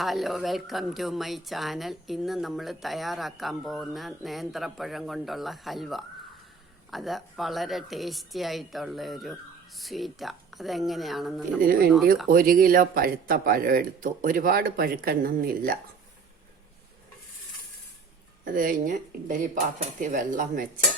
Hello, welcome to my channel. ഇന്ന് നമ്മൾ തയ്യാറാക്കാൻ പോകുന്ന നേന്ത്രപ്പഴം കൊണ്ടുള്ള ഹൽവ. അത് വളരെ ടേസ്റ്റി ആയിട്ടുള്ള ഒരു സ്വീറ്റാണ്. അതെങ്ങനെയാണെന്ന് ഇതിനു വേണ്ടി 1 കിലോ പഴുത്ത പഴം എടുത്തു. ഒരുപാട് പഴുക്കണമെന്നില്ല. അത് കഴിഞ്ഞ് ഇഡ്ഡലി പാത്രത്തിൽ വെള്ളം വെച്ച്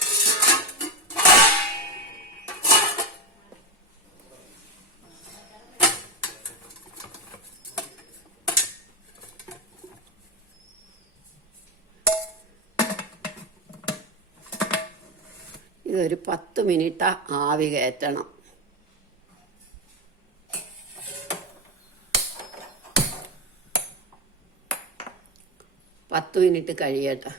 ഇതൊരു 10 മിനിറ്റ് ആവി കയറ്റണം. പത്ത് മിനിറ്റ് കഴിയട്ടെ.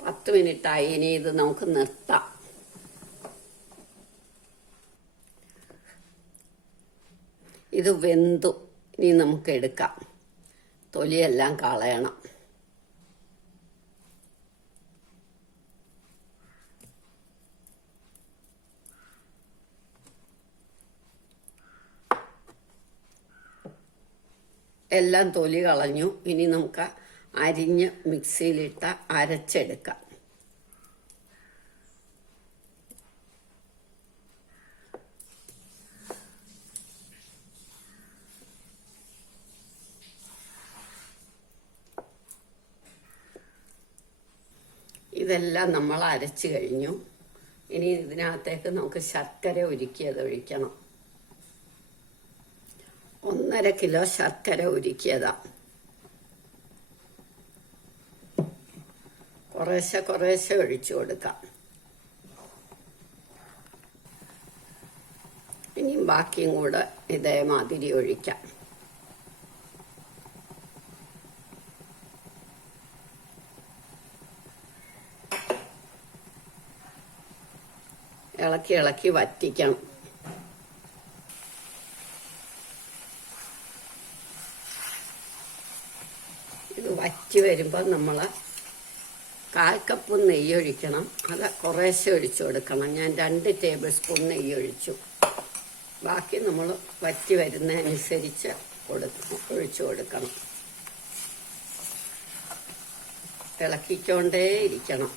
10 മിനിറ്റായി. ഇനി ഇത് നമുക്ക് നിർത്താം. ഇത് വെന്തു. ഇനി നമുക്ക് എടുക്കാം. തൊലിയെല്ലാം കളയണം. എല്ലാം തൊലി കളഞ്ഞു. ഇനി നമുക്ക് അരിഞ്ഞ് മിക്സിയിലിട്ട് അരച്ചെടുക്കാം. ഇതെല്ലാം നമ്മൾ അരച്ചു കഴിഞ്ഞു. ഇനി ഇതിനകത്തേക്ക് നമുക്ക് ശർക്കര ഉരുക്കിയത് ഒഴിക്കണം. 1.5 കിലോ ശർക്കര ഉരുക്കിയതാ. കുറേശ്ശെ ഒഴിച്ചു കൊടുക്കാം. ഇനിയും ബാക്കിയും കൂടെ ഇതേമാതിരി ഒഴിക്കാം. ഇളക്കി വറ്റിക്കണം. ഇത് വറ്റി വരുമ്പോൾ നമ്മൾ 1/4 കപ്പ് നെയ്യ് ഒഴിക്കണം. അത് കുറേശ്ശെ ഒഴിച്ചു കൊടുക്കണം. ഞാൻ 2 ടേബിൾ സ്പൂൺ നെയ്യ് ഒഴിച്ചു. ബാക്കി നമ്മൾ വറ്റി വരുന്നതനുസരിച്ച് ഒഴിച്ചു കൊടുക്കണം. ഇളക്കിക്കൊണ്ടേ ഇരിക്കണം.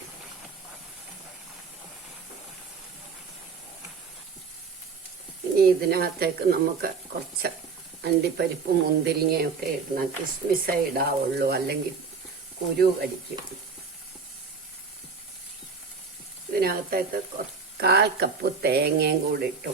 ഇനി ഇതിനകത്തേക്ക് നമുക്ക് കുറച്ച് അണ്ടിപ്പരിപ്പ് മുന്തിരിങ്ങയൊക്കെ ഇടണം. കിസ്മിസേ ഇടാവുള്ളൂ, അല്ലെങ്കിൽ കുരു കടിക്കും. ഇതിനകത്തേക്ക് 1/4 കപ്പ് തേങ്ങയും കൂടി ഇട്ടു.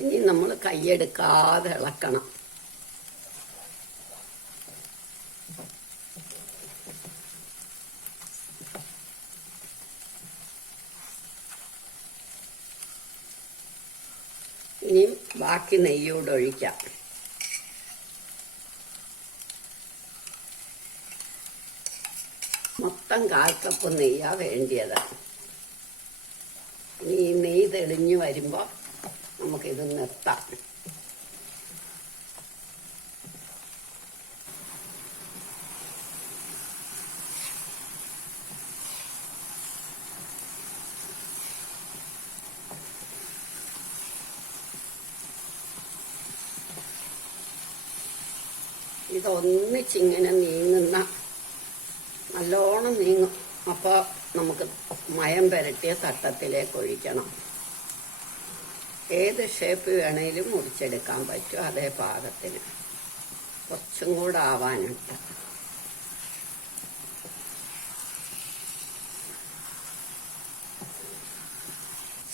ഇനി നമ്മൾ കൈയെടുക്കാതെ ഇളക്കണം. ഇനിയും ബാക്കി നെയ്യോട് ഒഴിക്കാം. മൊത്തം 1/4 കപ്പ് നെയ്യാ വേണ്ടിയത്. ഇനി ഈ നെയ്യ് തെളിഞ്ഞു വരുമ്പോൾ നമുക്കിത് നിർത്താം. ഇതൊന്നിച്ചിങ്ങനെ നല്ലോണം നീങ്ങും. അപ്പോൾ നമുക്ക് മയം പുരട്ടിയ തട്ടത്തിലേക്ക് ഒഴിക്കണം. ഏത് ഷേപ്പ് വേണേലും മുറിച്ചെടുക്കാൻ പറ്റും. അതേ പാകത്തിന്. കുറച്ചും കൂടെ ആവാനുണ്ട്.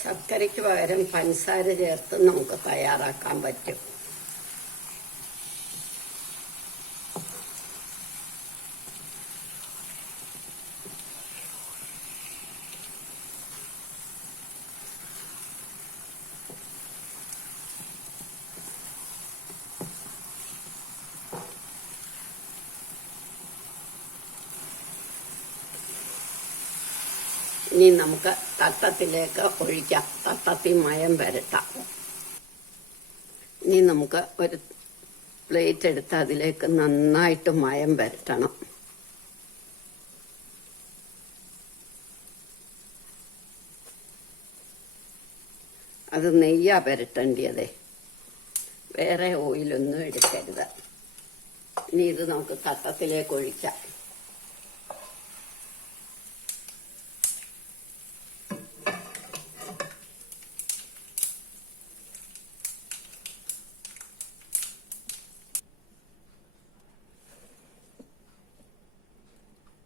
ശർക്കരയ്ക്ക് പകരം പഞ്ചസാര ചേർത്ത് നമുക്ക് തയ്യാറാക്കാൻ പറ്റും. ഇനി നമുക്ക് തട്ടത്തിലേക്ക് ഒഴിക്കാം. തട്ടത്തിൽ മയം വരട്ടാം. ഇനി നമുക്ക് ഒരു പ്ലേറ്റ് എടുത്ത് അതിലേക്ക് നന്നായിട്ട് മയം പുരട്ടണം. അത് നെയ്യാ പുരട്ടേണ്ടതേ, വേറെ ഓയിലൊന്നും എടുക്കരുത്. ഇനി ഇത് നമുക്ക് തട്ടത്തിലേക്ക് ഒഴിക്കാം.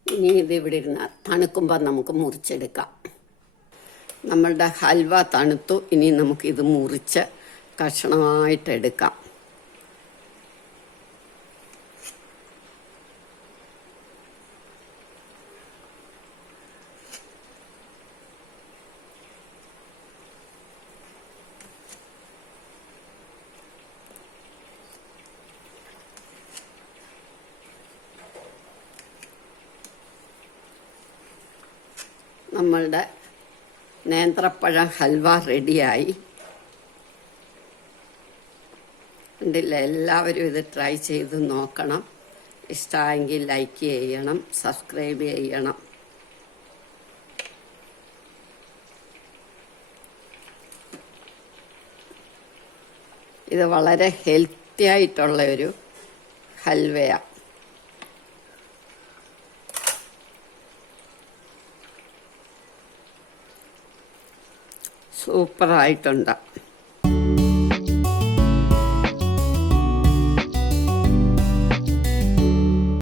ഇനി ഇത് ഇവിടെ ഇരുന്ന് തണുക്കുമ്പോൾ നമുക്ക് മുറിച്ചെടുക്കാം. നമ്മളുടെ ഹൽവ തണുത്തു. ഇനി നമുക്കിത് മുറിച്ച് കഷ്ണമായിട്ടെടുക്കാം. നമ്മളുടെ നേന്ത്രപ്പഴം ഹൽവ റെഡിയായി. ഉണ്ടില്ല, എല്ലാവരും ഇത് ട്രൈ ചെയ്ത് നോക്കണം. ഇഷ്ടമായെങ്കിൽ ലൈക്ക് ചെയ്യണം, സബ്സ്ക്രൈബ് ചെയ്യണം. ഇത് വളരെ ഹെൽത്തി ആയിട്ടുള്ള ഒരു ഹൽവയാണ്. സൂപ്പറായിട്ടുണ്ട്.